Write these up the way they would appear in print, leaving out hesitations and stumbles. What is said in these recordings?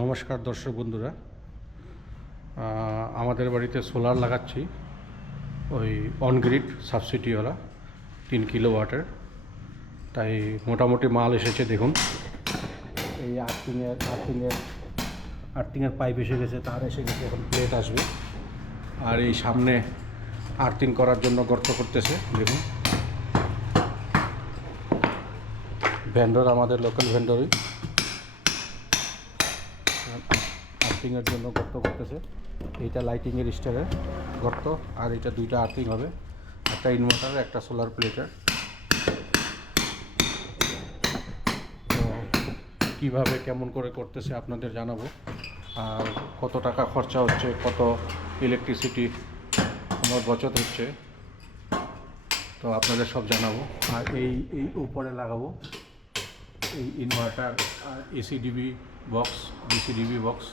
নমস্কার দর্শক বন্ধুরা, আমাদের বাড়িতে সোলার লাগাচ্ছি, ওই অনগ্রিড সাবসিডিওয়ালা 3 কিলোওয়াটের। তাই মোটামুটি মাল এসেছে। দেখুন, এই আর্থিংয়ের পাইপ এসে গেছে, তার এসে গেছে, এখন প্লেট আসবে। আর এই সামনে আর্থিং করার জন্য গর্ত করতেছে। দেখুন, ভেন্ডর আমাদের লোকাল ভেন্ডরই আর্থিংয়ের জন্য গর্ত করতেছে। এইটা লাইটিংয়ের স্টারের গর্ত, আর এটা দুইটা আর্থিং হবে, একটা ইনভার্টার একটা সোলার প্লেটের। তো কীভাবে কেমন করে করতেছে আপনাদের জানাবো, আর কত টাকা খরচা হচ্ছে, কত ইলেকট্রিসিটি আমার বচত হচ্ছে, তো আপনাদের সব জানাবো। আর এই উপরে লাগাবো এই ইনভার্টার আর এসিডিবি বক্স, ডিসিডিবি বক্স,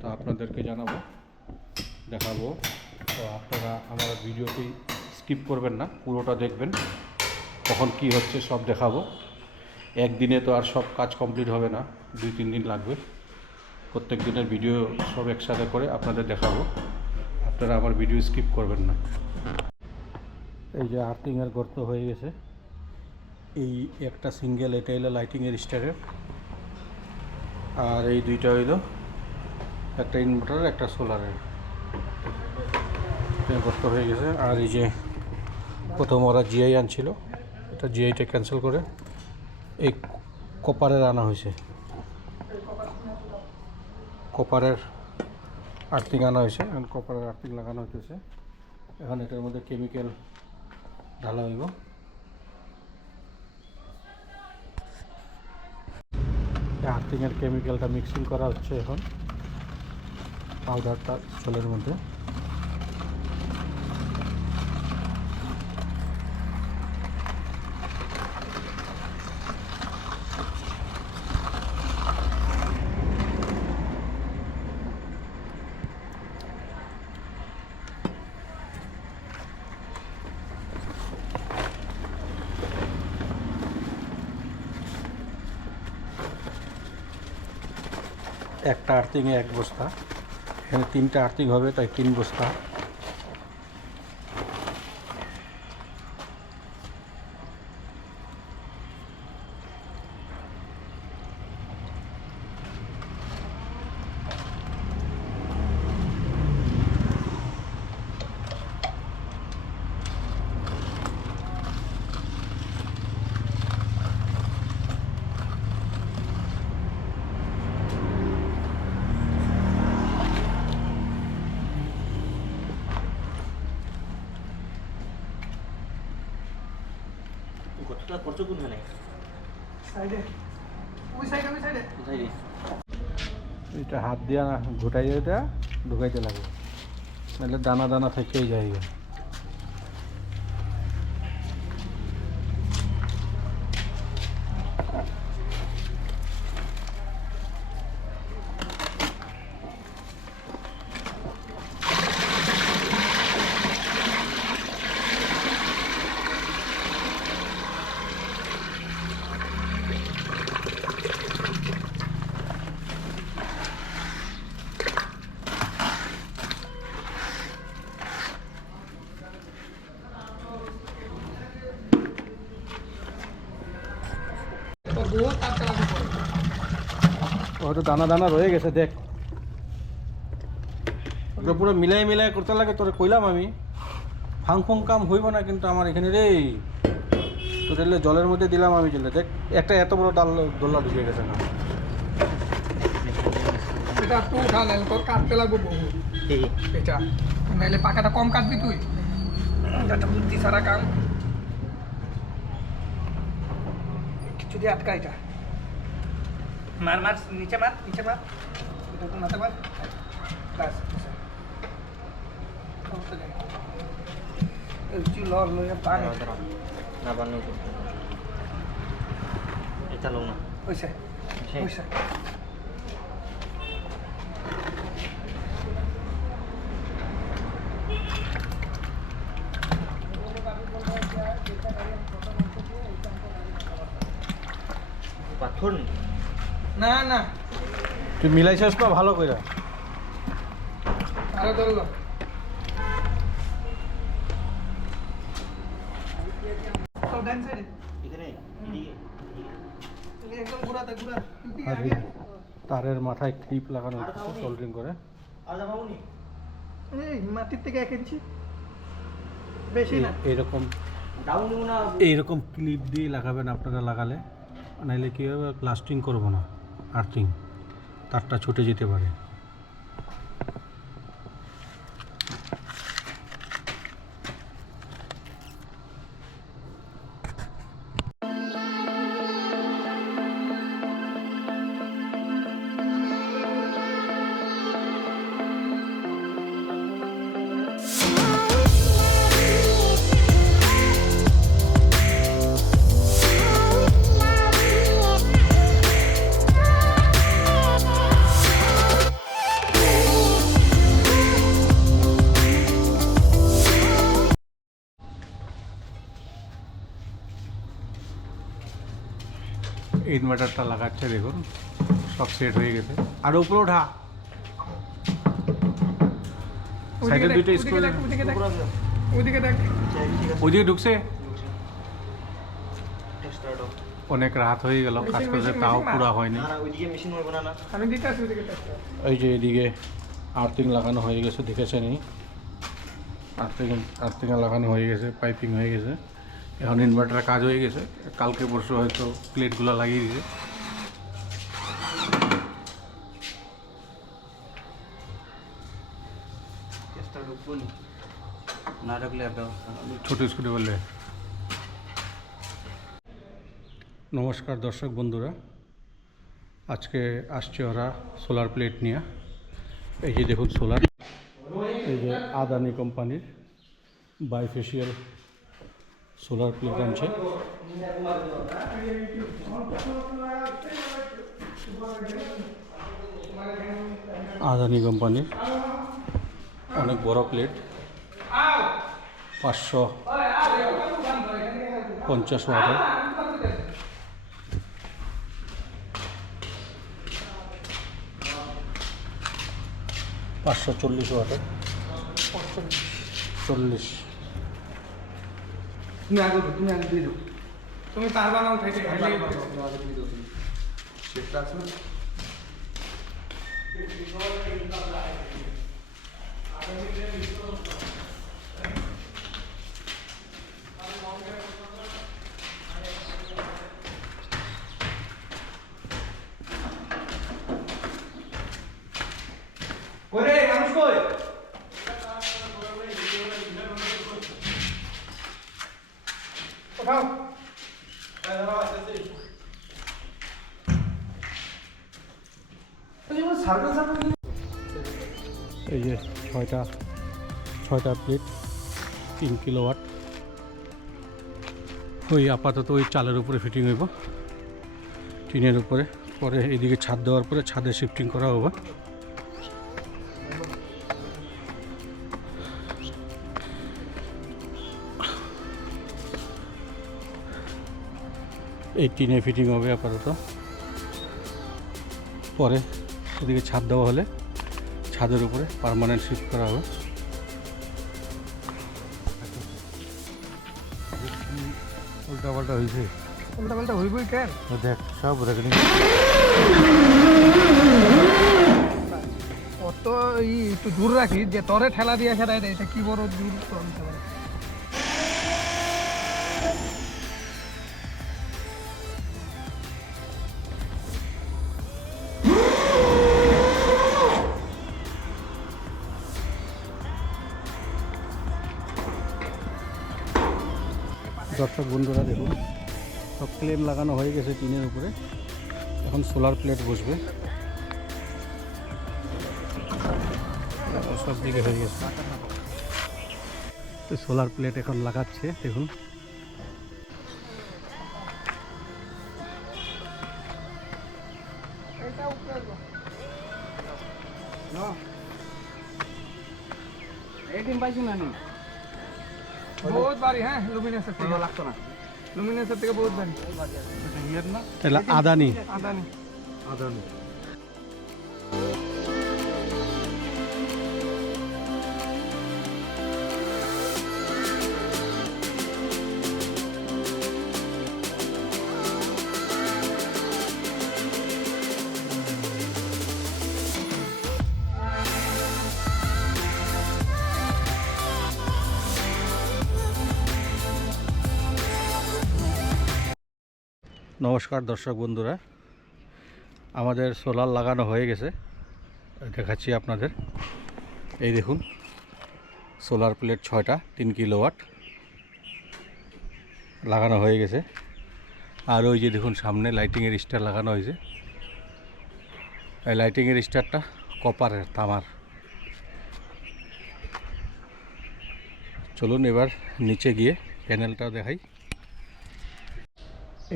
তো আপনাদেরকে জানাবো, দেখাবো। তো আপনারা আমার ভিডিওটি স্কিপ করবেন না, পুরোটা দেখবেন, কখন কি হচ্ছে সব দেখাবো। একদিনে তো আর সব কাজ কমপ্লিট হবে না, 2-3 দিন লাগবে। প্রত্যেক দিনের ভিডিও সব একসাথে করে আপনাদের দেখাবো, আপনারা আমার ভিডিও স্কিপ করবেন না। এই যে আর্থিংয়ের গর্ত হয়ে গেছে, এই একটা সিঙ্গেল, এটা হলো লাইটিংয়ের স্টারের, আর এই দুইটা হইল একটা ইনভার্টার একটা সোলারের। গর্ত হয়ে গেছে। আর এই যে প্রথম ওরা জিআই আনছিল, এটা জিআইটা ক্যান্সেল করে এই কপারের আনা হয়েছে, কপারের আর্থিং আনা হয়েছে। এখন কপারের আর্থিং লাগানো হইতেছে। এখন এটার মধ্যে কেমিক্যাল ঢালা হইব। আর্থিংয়ের কেমিক্যালটা মিক্সিং করা হচ্ছে এখন পাউডারটা জলের মধ্যে। একটা আর্থিংয়ে 1 বস্তা, এখানে 3টা আর্থিং হবে, তাই 3 বস্তা। কতটা খরচ কোনখানে? সাইডে, ওই সাইডে। এটা হাত দিয়া ঘুটাই এটা ঢুকাইতে লাগে, নাহলে দানা দানা থেকেই যায়। হয়তো দানা দানা রয়ে গেছে, দেখ ওটা পুরো মিলাই মিলাই করতে লাগে। তোরে কইলাম আমি, ফাং ফং কাম হইব না কিন্তু আমার এখানে রে। তোর এলে জলের মধ্যে দিলাম আমি, জলে দেখ একটা এত বড় দোল্লা ঢুকে গেছে না। এটা একটু উঠা নাইলে তোর কাটতে লাগবে বহু। এটা নাইলে পাকাটা কম কাটবি তুই, এটা বুদ্ধি সারা কাম। কিছু দিয়ে আটকা এটা, মার মার নিচে মার, নিচে মার, এটা তো মাথা মার, বাস চুল লইয়া পানি না বানো এটা লো না ওইসে ওইসে। পাথর নেই না না তুই মিলাইছিস না ভালো করে। আরো ধরলো তো ডান সাইডে এখানে একদম ঘোরাতে ঘোরা আর এই তারের মাথায় ক্লিপ লাগানো হচ্ছে সোল্ডারিং করে। আর যাবাউনি এই মাটির থেকে 1 ইঞ্চি বেশি না এইরকম ডাউনি না এইরকম ক্লিপ দিয়ে লাগাবেন আপনারা, লাগালে নাইলে কী হবে, লাস্টিং করবো না, আর্থিং তারটা ছুটে যেতে পারে। ইনভার্টারটা লাগাচ্ছে, দেখুন সব সেট হয়ে গেছে। আর উপরে ওঠা, সাইডের দুইটা স্ক্রু, ওদিকে দেখ ওদিকে দেখ ওইদিকে ঢুকছে। স্টার্ট অফ অনেক রাত হয়ে গেল কাজ করতে, তাও পুরো হয়নি। না ওইদিকে মেশিন হইব না না আমি দিতে আসি ওদিকে দেখ এই যে এদিকে আর্থিং লাগানো হয়ে গেছে, দেখেছেনই আর্থিং লাগানো হয়ে গেছে, পাইপিং হয়ে গেছে। এখন ইনভার্টারের কাজ হয়ে গেছে, কালকে পরশু হয়তো প্লেটগুলো লাগিয়ে দিয়েছে। স্টার্ট উপনি না রাখলে একটা ছোট স্কুটি বললে। নমস্কার দর্শক বন্ধুরা, আজকে আসছে ওরা সোলার প্লেট নিয়ে। এই যে দেখুন সোলার, এই যে আদানি কোম্পানির বাইফেশিয়াল সোলার প্লেট আনছে। আদানি কোম্পানির অনেক বড় প্লেট, 550 ওয়াটের। $540 ওয়াটের, 40। তুমি আগে দিয়ে দাও, তুমি পারবা না উঠাইতে ওরে মানুষ কই ওঠাও এই যে ছয়টা প্লেট, 3 কিলোওয়াট। ওই আপাতত ওই চালের উপরে ফিটিং হইব, টিনের উপরে। পরে এদিকে ছাদ দেওয়ার পরে ছাদে শিফটিং করা হবে। এই টিনে ফিটিং হবে আপাতত, পরে এদিকে ছাদ দেওয়া হলে ছাদের উপরে পার্মানেন্ট শিফট করা হবে। উল্টাপাল্টা হয়েছে, উল্টাপাল্টা হইবই কেন? দেখ সব রেকর্ডিং। অত একটু দূর রাখি যে তরে ঠেলা দিয়ে খেলা, এটা কি বড় দূর তো আমি খেলা। দর্শক বন্ধুরা দেখুন, সব ক্লেম লাগানো হয়ে গেছে টিনের উপরে। এখন সোলার প্লেট বসবে, সব দিকে হয়ে গেছে। তো সোলার প্লেট এখন লাগাচ্ছে, দেখুন। बहुत भारी है लुमिनेसर থেকে লাগতো না, लुमिनेसर থেকে बहुत भारी তাহলে আদানি আদানি নমস্কার দর্শক বন্ধুরা, আমাদের সোলার লাগানো হয়ে গেছে, দেখাচ্ছি আপনাদের। এই দেখুন সোলার প্লেট 6টা 3 কিলোওয়াট লাগানো হয়ে গেছে। আর ওই যে দেখুন সামনে লাইটিংয়ের স্টার লাগানো হয়েছে। এই লাইটিংয়ের স্টারটা কপারের, তামার। চলুন এবার নিচে গিয়ে প্যানেলটা দেখাই।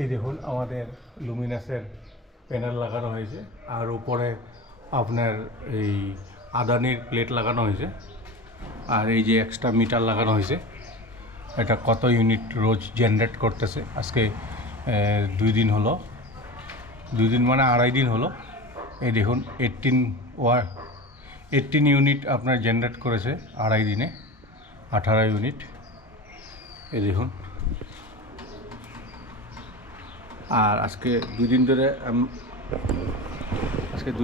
এই দেখুন আমাদের লুমিনাসের প্যানেল লাগানো হয়েছে, আর উপরে আপনার এই আদানির প্লেট লাগানো হয়েছে। আর এই যে এক্সট্রা মিটার লাগানো হয়েছে, এটা কত ইউনিট রোজ জেনারেট করতেছে। আজকে 2 দিন হলো, 2 দিন মানে 2.5 দিন হলো। এই দেখুন 18 ইউনিট আপনার জেনারেট করেছে 2.5 দিনে, 18 ইউনিট। এই দেখুন। আর আজকে 2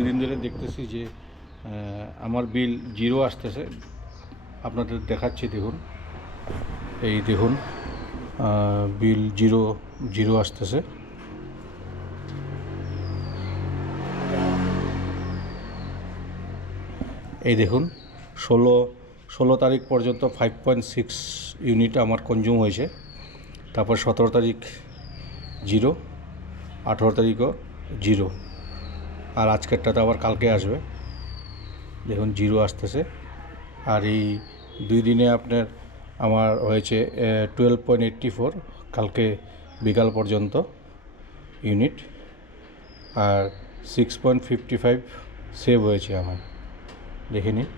দিন ধরে দেখতেছি যে আমার বিল 0 আসতেছে। আপনাদের দেখাচ্ছি, দেখুন। এই দেখুন বিল 0 আসতেছে। এই দেখুন 16 তারিখ পর্যন্ত 5.6 ইউনিট আমার কনজিউম হয়েছে। তারপর 17 তারিখ 0, 18 তারিখও 0, আর আজকেরটাতে আবার কালকে আসবে। দেখুন 0 আসতেছে। আর এই 2 দিনে আপনার আমার হয়েছে 12.84 কালকে বিকাল পর্যন্ত ইউনিট, আর 6.55 সেভ হয়েছে আমার। দেখে নিন,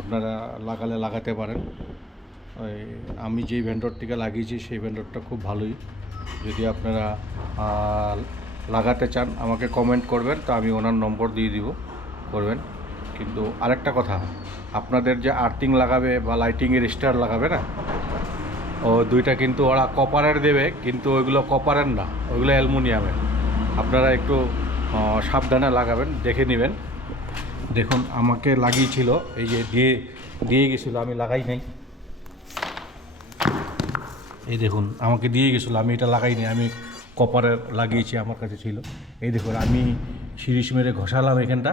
আপনারা লাগাতে পারেন। ওই আমি যেই ভেন্ডর থেকে লাগিয়েছি সেই ভেন্ডরটা খুব ভালোই। যদি আপনারা লাগাতে চান আমাকে কমেন্ট করবেন, তো আমি ওনার নম্বর দিয়ে দিব, করবেন। কিন্তু আরেকটা কথা, আপনাদের যে আর্থিং লাগাবে বা লাইটিংয়ের স্টার লাগাবে না, ও 2টা কিন্তু ওরা কপারের দেবে, কিন্তু ওইগুলো কপারের না, ওইগুলো অ্যালুমিনিয়ামের। আপনারা একটু সাবধানে লাগাবেন, দেখে নেবেন। দেখুন আমাকে লাগিয়েছিল, এই যে দিয়ে গেছিলো, আমি লাগাই নাই। এই দেখুন আমাকে দিয়ে গেছিলো, আমি এটা লাগাইনি, আমি কপারের লাগিয়েছি, আমার কাছে ছিল। এই দেখুন আমি সিরিজ মেরে ঘষালাম এখানটা,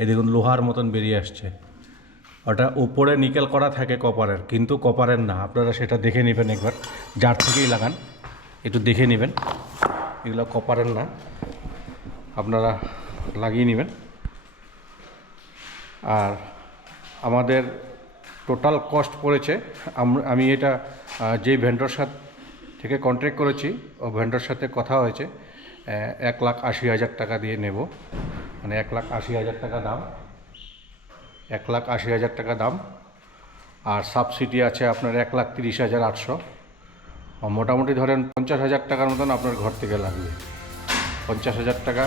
এই দেখুন লোহার মতন বেরিয়ে আসছে। ওটা উপরে নিকেল করা থাকে কপারের, কিন্তু কপারের না। আপনারা সেটা দেখে নেবেন একবার, যার থেকেই লাগান একটু দেখে নেবেন, এগুলো কপারের না, আপনারা লাগিয়ে নেবেন। আর আমাদের টোটাল কস্ট পড়েছে, আমি এটা যেই ভেন্ডর থেকে কন্ট্যাক্ট করেছি, ও ভেন্ডর সাথে কথা হয়েছে, 1,80,000 টাকা দিয়ে নেব, মানে 1,80,000 টাকা দাম, 1,80,000 টাকা দাম। আর সাবসিডি আছে আপনার 1,30,800। মোটামুটি ধরেন 50,000 টাকার মতন আপনার ঘর থেকে লাগবে। 50,000 টাকা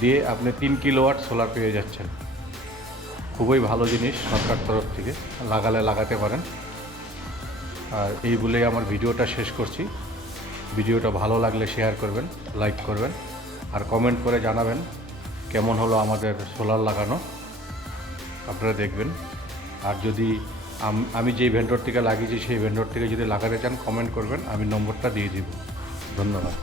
দিয়ে আপনি 3 কিলোওয়াট সোলার পেয়ে যাচ্ছেন। খুবই ভালো জিনিস, সরকার তরফ থেকে লাগাতে পারেন। আর এই বলেই আমার ভিডিওটা শেষ করছি। ভিডিওটা ভালো লাগলে শেয়ার করবেন, লাইক করবেন, আর কমেন্ট করে জানাবেন কেমন হলো আমাদের সোলার লাগানো, আপনারা দেখবেন। আর যদি আমি যেই ভেন্ডর থেকে লাগিয়েছি সেই ভেন্ডর থেকে যদি লাগাতে চান কমেন্ট করবেন, আমি নম্বরটা দিয়ে দিব। ধন্যবাদ।